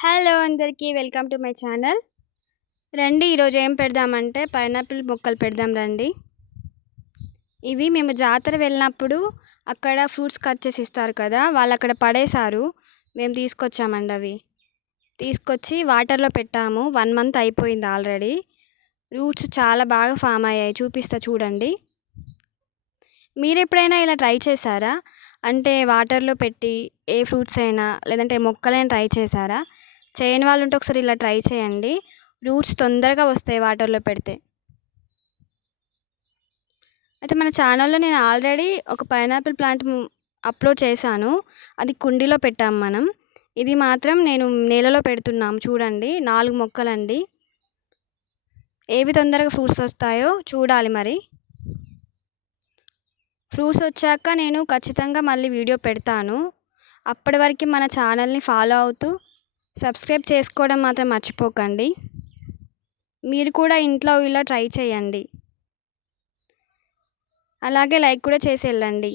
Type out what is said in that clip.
Hello అందరికీ welcome to my channel. రండి ఈరోజు ఏం పెడదామంటే పైనాపిల్ మొక్కలు పెడదాం రండి. ఇవి మేము జాతర వెళ్ళినప్పుడు అక్కడ ఫ్రూట్స్ కట్ చేసి ఇస్తారు కదా, వాళ్ళు అక్కడ పడేశారు. మేము తీసుకొచ్చామండి. అవి తీసుకొచ్చి వాటర్లో పెట్టాము. 1 మంత్ అయిపోయింది ఆల్రెడీ. రూట్స్ చాలా బాగా ఫామ్ అయ్యాయి. చూపిస్తా చూడండి. మీరు ఎప్పుడైనా ఇలా ట్రై చేశారా? అంటే వాటర్లో పెట్టి ఏ ఫ్రూట్స్ అయినా లేదంటే మొక్కలైనా ట్రై చేశారా? చేయని వాళ్ళు ఉంటే ఒకసారి ఇలా ట్రై చేయండి. రూట్స్ తొందరగా వస్తాయి వాటర్లో పెడితే. అయితే మన ఛానల్లో నేను ఆల్రెడీ ఒక పైనాపిల్ ప్లాంట్ అప్లోడ్ చేశాను. అది కుండీలో పెట్టాం మనం. ఇది మాత్రం నేను నేలలో పెడుతున్నాం. చూడండి, 4 మొక్కలండి. ఏవి తొందరగా ఫ్రూట్స్ వస్తాయో చూడాలి మరి. ఫ్రూట్స్ వచ్చాక నేను ఖచ్చితంగా మళ్ళీ వీడియో పెడతాను. అప్పటి వరకు మన ఛానల్ని ఫాలో అవుతూ సబ్స్క్రైబ్ చేసుకోవడం మాత్రం మర్చిపోకండి. మీరు కూడా ఇంట్లో ఇలా ట్రై చేయండి. అలాగే లైక్ కూడా చేసి వెళ్ళండి.